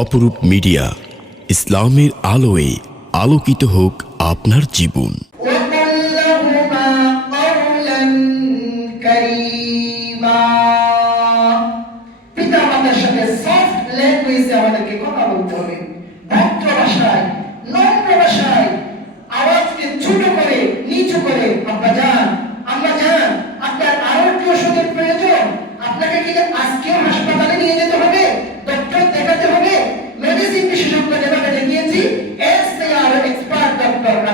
অপরূপ মিডিয়া ইসলামের আলোয় আলোকিত হোক আপনার জীবন। আমাদেরকে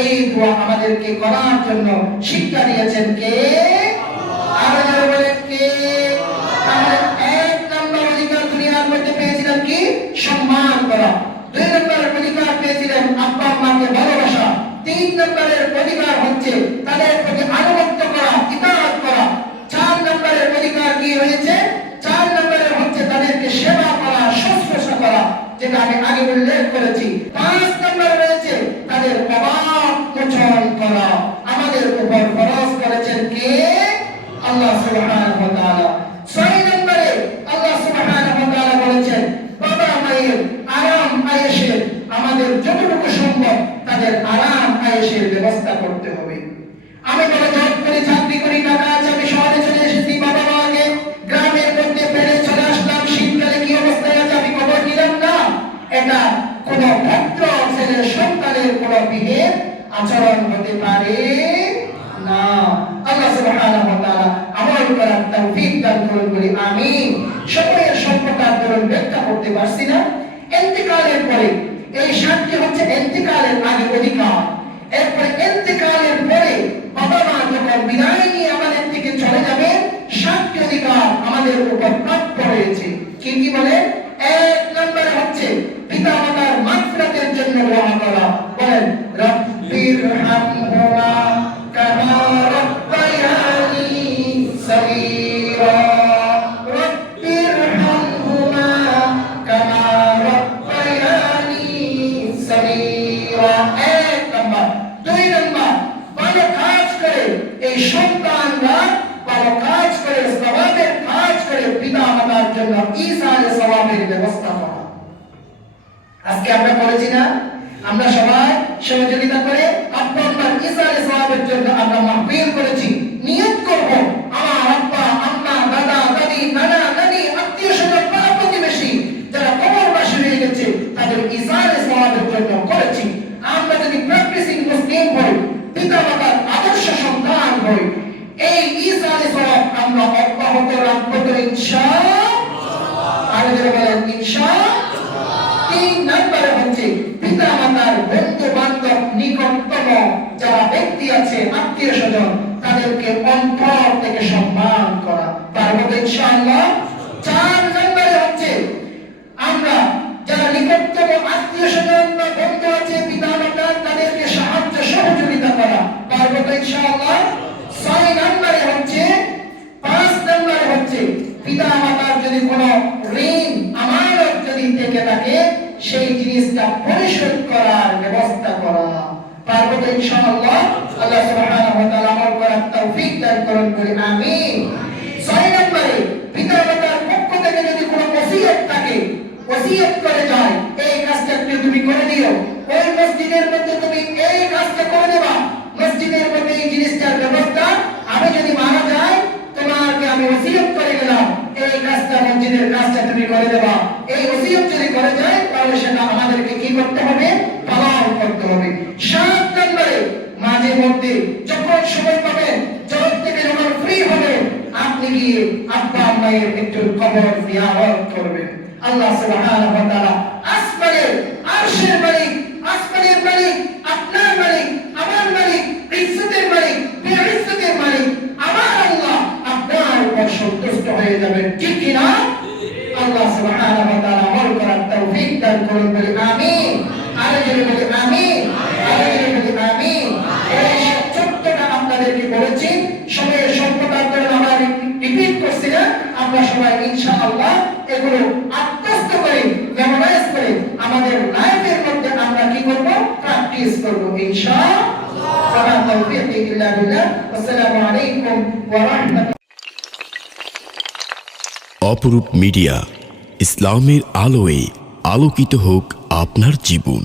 এই দোয়া আমাদেরকে করার জন্য শিক্ষা দিয়েছেন কে? তাদের করা চার নম্বরের কি হয়েছে? চার নম্বরের হচ্ছে তাদেরকে সেবা করা করা, যেটা আমি আগে উল্লেখ করেছি। পাঁচ নম্বরে রয়েছে তাদের অভাব মোচন করা আমাদের উপর ফরজ করেছেন কে? আল্লাহ সুবহানাহু ওয়া তাআলা। নম্বরে আল্লাহ সুবহানাহু ওয়া তাআলা বলেছেন, বাবা মায়ের আরাম আয়েশের, আমাদের যতটুকু সম্ভব তাদের আরাম আয়েশের ব্যবস্থা করতে হবে। আমি কোনো জব করি, চাকরি করি, টাকা আছে, আমি শহরে চলে এসেছি, বাবা তৌফিক দান করুন বলি, আমিন। সকলের সম্পদার করুন ব্যাখ্যা করতে পারছি না। এন্তিকালের পরে, এই শান্তি হচ্ছে এন্তিকালের আগে অধিকার। এরপরে এন্তিকালের পরে সওয়াবের আজকে আমরা করেছি না আমরা সবাই সহযোগিতা করে আপনার ঈসানের জন্য নম্বরে হচ্ছে পিতা মাতার বন্ধু বান্ধব নিকটতম যারা ব্যক্তি আছে আত্মীয় স্বজন তাদেরকে অন্তর থেকে সম্মান করা। পারব তো ইনশাআল্লাহ? চার নম্বরে হচ্ছে, আমরা যারা নিকটতম আত্মীয় স্বজন বা বন্ধু আছে পিতা মাতা তাদেরকে সাহায্য, সহযোগিতা করা। পারব তো ইনশাআল্লাহ? ছয় নম্বরে হচ্ছে, পাঁচ নম্বরে হচ্ছে পিতা মাতার যদি কোনো ঋণ, আমানত যদি থেকে থাকে সেই জিনিসটা পরিশোধ করার ব্যবস্থা করা। পারব ইনশাআল্লাহ আল্লাহ সুবহানাহু ওয়া তাআলা আমল করার তৌফিক দান করুন বলে, আমিন। ছয় নম্বরে, পিতামাতার পক্ষ থেকে যদি কোনো ওসিয়ত থাকে, ওসিয়ত করে যায়, এই কাজটা তুমি করে ওসিয়ত করে গেলাম, এই কাজটা মসজিদের কাজটা তুমি করে দেবা। এই ওসিয়ত যদি করে যায়, তাহলে সেটা আমাদেরকে কি করতে হবে? পালন করতে হবে। সাত নম্বরে মাঝে মধ্যে যখন সময় পাবেন জগৎ থেকে যখন ফ্রি হবে, আপনি গিয়ে আব্বা আম্মায়ের একটু খবর জিয়ারত করবেন। আল্লাহ সুবহানাহু ওয়া তাআলা আসমানের আরশের মালিক আসমানের মালিক আপনার মালিক আমার মালিক ইজ্জতের মালিক বেইজ্জতের মালিক আমার আল্লাহ আপনার উপর সন্তুষ্ট হয়ে যাবেন ঠিক কি না আল্লাহ সুবহানাহু ওয়া তাআলা আমল করার তৌফিক দান করুন বলি আমিন আরও জোরে বলি আমিন আরও জোরে বলি আমিন এই ছোট্টটা আপনাদেরকে বলেছি সময়ের স্বল্পতার জন্য আমরা রিপিট করছি না, আমরা সবাই ইনশাআল্লাহ এগুলো আত্মস্থ করে মেমোরাইজ করে আমাদের লাইফের মধ্যে আমরা কি করব? প্র্যাকটিস করব, ইনশাআল্লাহ। আলাইকুম ওয়া রাহমাতুল্লাহ। অপরূপ মিডিয়া, ইসলামের আলোয় আলোকিত হোক আপনার জীবন।